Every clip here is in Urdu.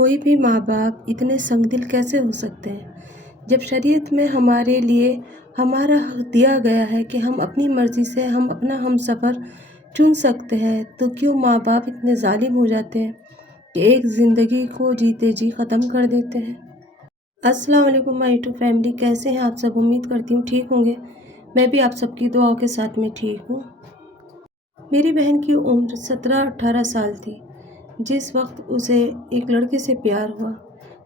کوئی بھی ماں باپ اتنے سنگ دل کیسے ہو سکتے ہیں جب شریعت میں ہمارے لیے ہمارا حق دیا گیا ہے کہ ہم اپنی مرضی سے ہم اپنا ہم سفر چن سکتے ہیں، تو کیوں ماں باپ اتنے ظالم ہو جاتے ہیں کہ ایک زندگی کو جیتے جی ختم کر دیتے ہیں۔ السلام علیکم مائی یوٹیوب فیملی، کیسے ہیں آپ سب؟ امید کرتی ہوں ٹھیک ہوں گے۔ میں بھی آپ سب کی دعاؤں کے ساتھ میں ٹھیک ہوں۔ میری بہن کی عمر 17-18 سال تھی جس وقت اسے ایک لڑکے سے پیار ہوا۔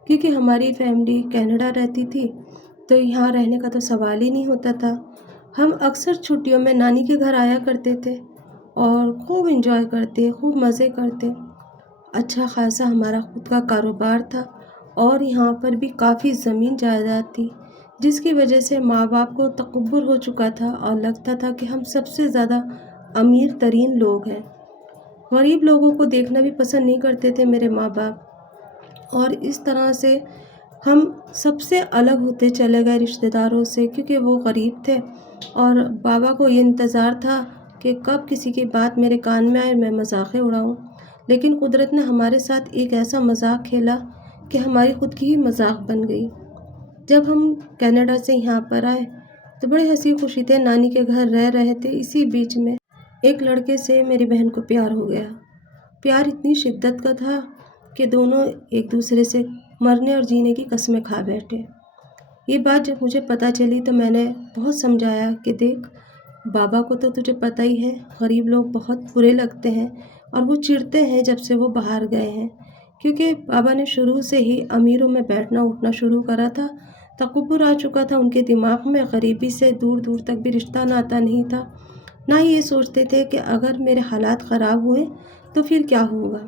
کیونکہ ہماری فیملی کینیڈا رہتی تھی تو یہاں رہنے کا تو سوال ہی نہیں ہوتا تھا۔ ہم اکثر چھٹیوں میں نانی کے گھر آیا کرتے تھے اور خوب انجوائے کرتے، خوب مزے کرتے۔ اچھا خاصا ہمارا خود کا کاروبار تھا اور یہاں پر بھی کافی زمین جائیداد تھی، جس کی وجہ سے ماں باپ کو تکبر ہو چکا تھا اور لگتا تھا کہ ہم سب سے زیادہ امیر ترین لوگ ہیں۔ غریب لوگوں کو دیکھنا بھی پسند نہیں کرتے تھے میرے ماں باپ، اور اس طرح سے ہم سب سے الگ ہوتے چلے گئے رشتہ داروں سے، کیونکہ وہ غریب تھے اور بابا کو یہ انتظار تھا کہ کب کسی کی بات میرے کان میں آئے اور میں مذاقیں اڑاؤں۔ لیکن قدرت نے ہمارے ساتھ ایک ایسا مذاق کھیلا کہ ہماری خود کی ہی مذاق بن گئی۔ جب ہم کینیڈا سے یہاں پر آئے تو بڑے ہنسی خوشی تھے، نانی کے گھر رہ رہے تھے۔ اسی بیچ میں ایک لڑکے سے میری بہن کو پیار ہو گیا۔ پیار اتنی شدت کا تھا کہ دونوں ایک دوسرے سے مرنے اور جینے کی قسمیں کھا بیٹھے۔ یہ بات جب مجھے پتہ چلی تو میں نے بہت سمجھایا کہ دیکھ، بابا کو تو تجھے پتہ ہی ہے، غریب لوگ بہت برے لگتے ہیں اور وہ چڑھتے ہیں جب سے وہ باہر گئے ہیں، کیونکہ بابا نے شروع سے ہی امیروں میں بیٹھنا اٹھنا شروع کرا تھا۔ تکبر آ چکا تھا ان کے دماغ میں، غریبی سے دور دور تک بھی رشتہ ناتا نہیں تھا، نہ ہی یہ سوچتے تھے کہ اگر میرے حالات خراب ہوئے تو پھر کیا ہوگا۔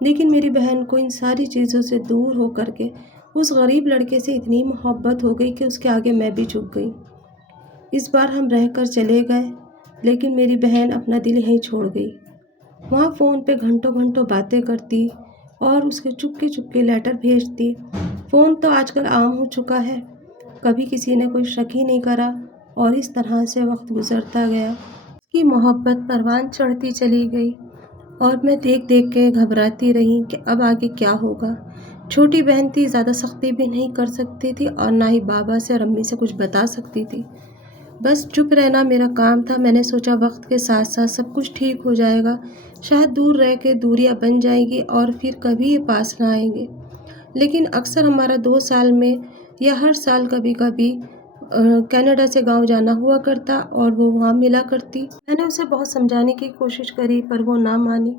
لیکن میری بہن کو ان ساری چیزوں سے دور ہو کر کے اس غریب لڑکے سے اتنی محبت ہو گئی کہ اس کے آگے میں بھی جھک گئی۔ اس بار ہم رہ کر چلے گئے، لیکن میری بہن اپنا دل یہیں چھوڑ گئی۔ وہاں فون پہ گھنٹوں گھنٹوں باتیں کرتی اور اس کے چپکے لیٹر بھیجتی۔ فون تو آج کل عام ہو چکا ہے، کبھی کسی نے کوئی شک ہی نہیں کرا، اور اس طرح سے وقت گزرتا گیا۔ اس کی محبت پروان چڑھتی چلی گئی اور میں دیکھ دیکھ کے گھبراتی رہی کہ اب آگے کیا ہوگا۔ چھوٹی بہن تھی، زیادہ سختی بھی نہیں کر سکتی تھی اور نہ ہی بابا سے اور امی سے کچھ بتا سکتی تھی۔ بس چپ رہنا میرا کام تھا۔ میں نے سوچا وقت کے ساتھ ساتھ سب کچھ ٹھیک ہو جائے گا، شاید دور رہ کے دوریاں بن جائیں گی اور پھر کبھی یہ پاس نہ آئیں گے۔ لیکن اکثر ہمارا 2 سال میں یا ہر سال کبھی کبھی کینیڈا سے گاؤں جانا ہوا کرتا اور وہ وہاں ملا کرتی۔ میں نے اسے بہت سمجھانے کی کوشش کری پر وہ نہ مانی۔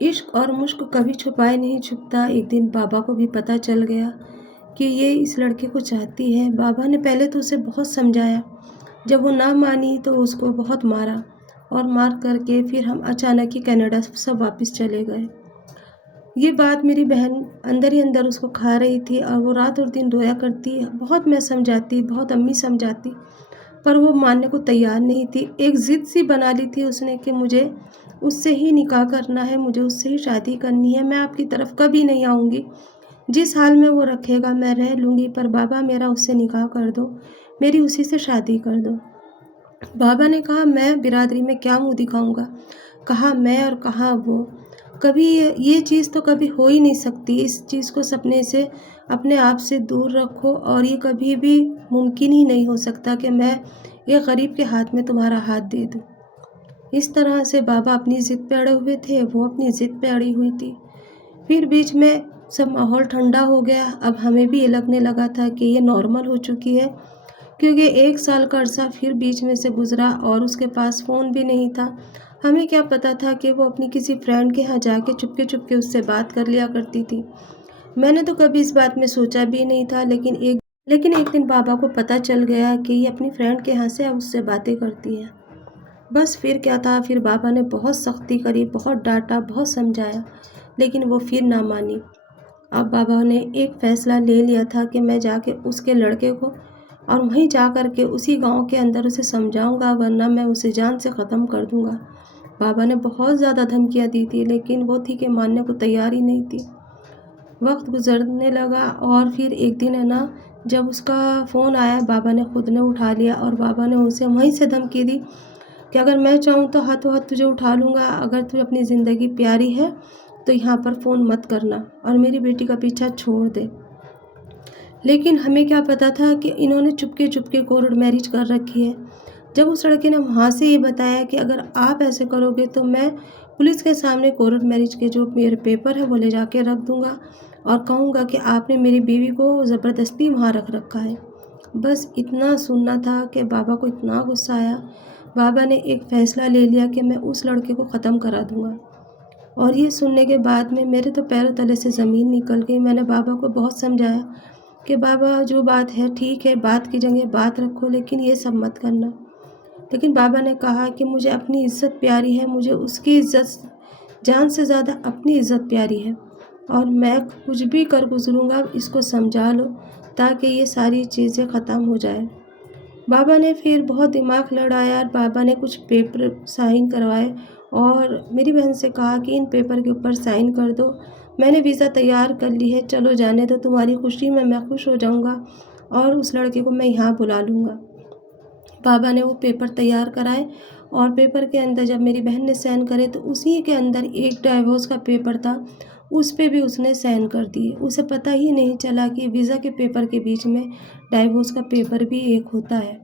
عشق اور مشق کبھی چھپائے نہیں چھپتا۔ ایک دن بابا کو بھی پتہ چل گیا کہ یہ اس لڑکے کو چاہتی ہے۔ بابا نے پہلے تو اسے بہت سمجھایا، جب وہ نہ مانی تو اس کو بہت مارا، اور مار کر کے پھر ہم اچانک ہی کینیڈا سب واپس چلے گئے۔ یہ بات میری بہن اندر ہی اندر اس کو کھا رہی تھی اور وہ رات اور دن رویا کرتی۔ بہت میں سمجھاتی، بہت امی سمجھاتی، پر وہ ماننے کو تیار نہیں تھی۔ ایک ضد سی بنا لی تھی اس نے کہ مجھے اس سے ہی نکاح کرنا ہے، مجھے اس سے ہی شادی کرنی ہے، میں آپ کی طرف کبھی نہیں آؤں گی، جس حال میں وہ رکھے گا میں رہ لوں گی، پر بابا میرا اس سے نکاح کر دو، میری اسی سے شادی کر دو۔ بابا نے کہا میں برادری میں کیا منہ دکھاؤں گا، کہاں میں اور کہاں وہ، کبھی یہ چیز تو کبھی ہو ہی نہیں سکتی۔ اس چیز کو سپنے سے اپنے آپ سے دور رکھو، اور یہ کبھی بھی ممکن ہی نہیں ہو سکتا کہ میں ایک غریب کے ہاتھ میں تمہارا ہاتھ دے دوں۔ اس طرح سے بابا اپنی ضد پہ اڑے ہوئے تھے، وہ اپنی ضد پہ اڑی ہوئی تھی۔ پھر بیچ میں سب ماحول ٹھنڈا ہو گیا۔ اب ہمیں بھی یہ لگنے لگا تھا کہ یہ نارمل ہو چکی ہے، کیونکہ 1 سال کا عرصہ پھر بیچ میں سے گزرا اور اس کے پاس فون بھی نہیں تھا۔ ہمیں کیا پتہ تھا کہ وہ اپنی کسی فرینڈ کے ہاں جا کے چپکے اس سے بات کر لیا کرتی تھی۔ میں نے تو کبھی اس بات میں سوچا بھی نہیں تھا، لیکن ایک دن بابا کو پتہ چل گیا کہ یہ اپنی فرینڈ کے ہاں سے اب اس سے باتیں کرتی ہے۔ بس پھر کیا تھا، پھر بابا نے بہت سختی کری، بہت ڈانٹا، بہت سمجھایا، لیکن وہ پھر نہ مانی۔ اب بابا نے ایک فیصلہ لے لیا تھا کہ میں جا کے اس کے لڑکے کو اور وہیں جا کر کے اسی گاؤں کے اندر اسے سمجھاؤں گا، ورنہ میں اسے جان سے ختم کر دوں گا۔ بابا نے بہت زیادہ دھمکیاں دی تھی، لیکن وہ تھی کہ ماننے کو تیار ہی نہیں تھی۔ وقت گزرنے لگا اور پھر ایک دن جب اس کا فون آیا، بابا نے خود نے اٹھا لیا اور بابا نے اسے وہیں سے دھمکی دی کہ اگر میں چاہوں تو ہاتھوں ہاتھ تجھے اٹھا لوں گا، اگر تجھے اپنی زندگی پیاری ہے تو یہاں پر فون مت کرنا اور میری بیٹی کا پیچھا چھوڑ دے۔ لیکن ہمیں کیا پتہ تھا کہ انہوں نے چپکے کورٹ میرج کر رکھی ہے۔ جب اس لڑکے نے وہاں سے یہ بتایا کہ اگر آپ ایسے کرو گے تو میں پولیس کے سامنے کورٹ میرج کے جو میرے پیپر ہے وہ لے جا کے رکھ دوں گا اور کہوں گا کہ آپ نے میری بیوی کو زبردستی وہاں رکھ رکھا ہے۔ بس اتنا سننا تھا کہ بابا کو اتنا غصہ آیا۔ بابا نے ایک فیصلہ لے لیا کہ میں اس لڑکے کو ختم کرا دوں گا۔ اور یہ سننے کے بعد میں میرے تو پیروں تلے سے زمین نکل گئی۔ میں نے بابا کو بہت سمجھایا کہ بابا جو بات ہے ٹھیک ہے، بات کی جگہ بات رکھو، لیکن یہ سب مت کرنا۔ لیکن بابا نے کہا کہ مجھے اپنی عزت پیاری ہے، مجھے اس کی عزت جان سے زیادہ اپنی عزت پیاری ہے، اور میں کچھ بھی کر گزروں گا، اس کو سمجھا لو تاکہ یہ ساری چیزیں ختم ہو جائیں۔ بابا نے پھر بہت دماغ لڑایا اور بابا نے کچھ پیپر سائن کروائے اور میری بہن سے کہا کہ ان پیپر کے اوپر سائن کر دو، میں نے ویزا تیار کر لی ہے، چلو جانے دو، تمہاری خوشی میں خوش ہو جاؤں گا اور اس لڑکے کو میں یہاں بلا لوں گا۔ بابا نے وہ پیپر تیار کرائے اور پیپر کے اندر جب میری بہن نے سائن کرے تو اسی کے اندر ایک ڈائیورس کا پیپر تھا، اس پہ بھی اس نے سائن کر دیے۔ اسے پتہ ہی نہیں چلا کہ ویزا کے پیپر کے بیچ میں ڈائیورس کا پیپر بھی ایک ہوتا ہے،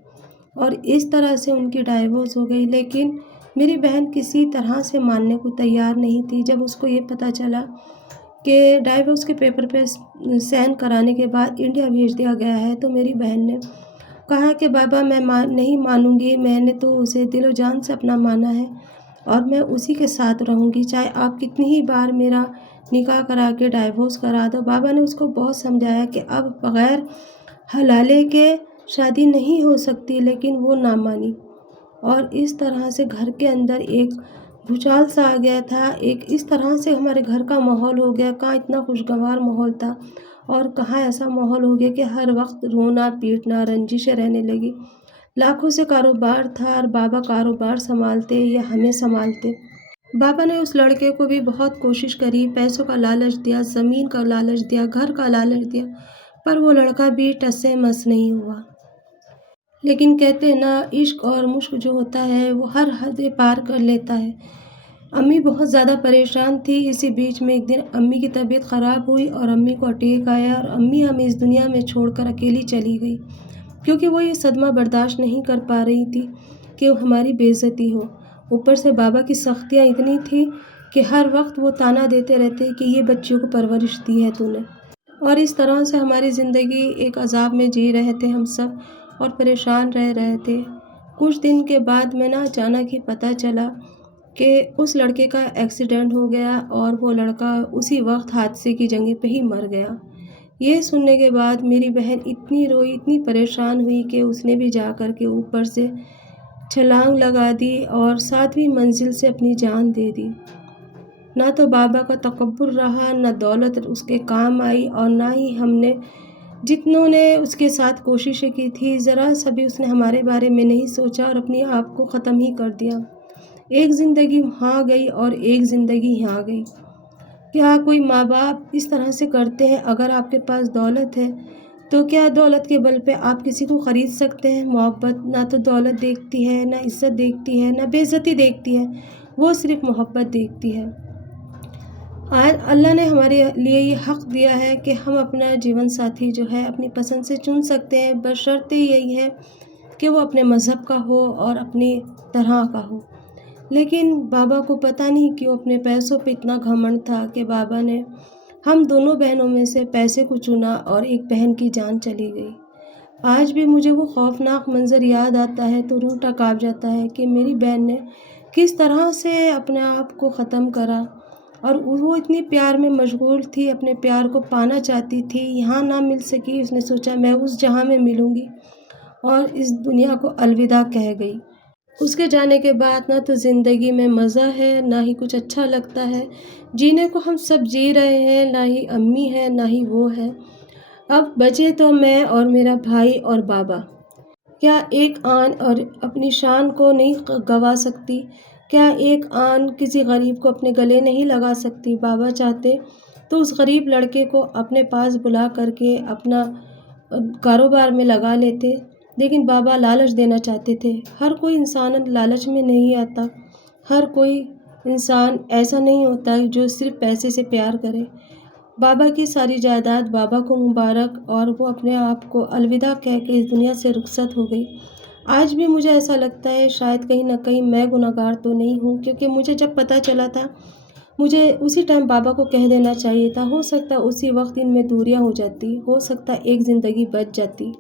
اور اس طرح سے ان کی ڈائیورس ہو گئی۔ لیکن میری بہن کسی طرح سے ماننے کو تیار نہیں تھی۔ جب اس کو یہ پتہ چلا کہ ڈائیورس کے پیپر پہ سائن کرانے کے بعد انڈیا بھیج دیا گیا ہے، تو میری بہن نے کہا کہ بابا میں نہیں مانوں گی، میں نے تو اسے دل و جان سے اپنا مانا ہے اور میں اسی کے ساتھ رہوں گی، چاہے آپ کتنی ہی بار میرا نکاح کرا کے ڈائیورس کرا دو۔ بابا نے اس کو بہت سمجھایا کہ اب بغیر حلالے کے شادی نہیں ہو سکتی، لیکن وہ نہ مانی، اور اس طرح سے گھر کے اندر ایک بھوچال سا آ گیا تھا۔ ایک اس طرح سے ہمارے گھر کا ماحول ہو گیا، کہاں اتنا خوشگوار ماحول تھا اور کہاں ایسا ماحول ہو گیا کہ ہر وقت رونا پیٹنا رنجشیں رہنے لگی۔ لاکھوں سے کاروبار تھا اور بابا کاروبار سنبھالتے یا ہمیں سنبھالتے۔ بابا نے اس لڑکے کو بھی بہت کوشش کری، پیسوں کا لالچ دیا، زمین کا لالچ دیا، گھر کا لالچ دیا، پر وہ لڑکا بھی ٹس سے مس نہیں ہوا۔ لیکن کہتے ہیں نا، عشق اور مشق جو ہوتا ہے وہ ہر حد پار کر لیتا ہے۔ امی بہت زیادہ پریشان تھی۔ اسی بیچ میں ایک دن امی کی طبیعت خراب ہوئی اور امی کو اٹیک آیا اور امی ہمیں اس دنیا میں چھوڑ کر اکیلی چلی گئی، کیونکہ وہ یہ صدمہ برداشت نہیں کر پا رہی تھی کہ ہماری بے عزتی ہو۔ اوپر سے بابا کی سختیاں اتنی تھیں کہ ہر وقت وہ طعنہ دیتے رہتے کہ یہ بچیوں کو پرورش دی ہے تو نے، اور اس طرح سے ہماری زندگی ایک عذاب میں جی رہے تھے ہم سب اور پریشان رہ رہے تھے۔ کچھ دن کے بعد میں اچانک ہی پتہ چلا کہ اس لڑکے کا ایکسیڈنٹ ہو گیا اور وہ لڑکا اسی وقت حادثے کی جگہ پہ ہی مر گیا۔ یہ سننے کے بعد میری بہن اتنی روئی، اتنی پریشان ہوئی کہ اس نے بھی جا کر کے اوپر سے چھلانگ لگا دی اور 7ویں منزل سے اپنی جان دے دی۔ نہ تو بابا کا تکبر رہا، نہ دولت اس کے کام آئی، اور نہ ہی ہم نے جتنوں نے اس کے ساتھ کوششیں کی تھی، ذرا سا بھی اس نے ہمارے بارے میں نہیں سوچا اور اپنے آپ کو ختم ہی کر دیا۔ ایک زندگی وہاں گئی اور ایک زندگی یہاں گئی۔ کیا کوئی ماں باپ اس طرح سے کرتے ہیں؟ اگر آپ کے پاس دولت ہے تو کیا دولت کے بل پہ آپ کسی کو خرید سکتے ہیں؟ محبت نہ تو دولت دیکھتی ہے، نہ عزت دیکھتی ہے، نہ بے عزتی دیکھتی ہے، وہ صرف محبت دیکھتی ہے۔ آج اللہ نے ہمارے لیے یہ حق دیا ہے کہ ہم اپنا جیون ساتھی جو ہے اپنی پسند سے چن سکتے ہیں، بشرطے یہی ہے کہ وہ اپنے مذہب کا ہو اور اپنی طرح کا ہو۔ لیکن بابا کو پتہ نہیں کیوں اپنے پیسوں پہ اتنا گھمنڈ تھا کہ بابا نے ہم دونوں بہنوں میں سے پیسے کو چنا اور ایک بہن کی جان چلی گئی۔ آج بھی مجھے وہ خوفناک منظر یاد آتا ہے تو رونگٹا کانپ جاتا ہے کہ میری بہن نے کس طرح سے اپنے آپ کو ختم کرا، اور وہ اتنی پیار میں مشغول تھی، اپنے پیار کو پانا چاہتی تھی، یہاں نہ مل سکی، اس نے سوچا میں اس جہاں میں ملوں گی، اور اس دنیا کو الوداع کہہ گئی۔ اس کے جانے کے بعد نہ تو زندگی میں مزہ ہے، نہ ہی کچھ اچھا لگتا ہے، جینے کو ہم سب جی رہے ہیں، نہ ہی امی ہے نہ ہی وہ ہے۔ اب بچے تو میں اور میرا بھائی اور بابا۔ کیا ایک آن اور اپنی شان کو نہیں گوا سکتی؟ کیا ایک آن کسی غریب کو اپنے گلے نہیں لگا سکتی؟ بابا چاہتے تو اس غریب لڑکے کو اپنے پاس بلا کر کے اپنا کاروبار میں لگا لیتے، لیکن بابا لالچ دینا چاہتے تھے۔ ہر کوئی انسان لالچ میں نہیں آتا، ہر کوئی انسان ایسا نہیں ہوتا جو صرف پیسے سے پیار کرے۔ بابا کی ساری جائیداد بابا کو مبارک، اور وہ اپنے آپ کو الوداع کہہ کے اس دنیا سے رخصت ہو گئی۔ آج بھی مجھے ایسا لگتا ہے شاید کہیں نہ کہیں میں گنہگار تو نہیں ہوں، کیونکہ مجھے جب پتہ چلا تھا مجھے اسی ٹائم بابا کو کہہ دینا چاہیے تھا۔ ہو سکتا اسی وقت ان میں دوریاں ہو جاتی، ہو سکتا ایک زندگی بچ جاتی۔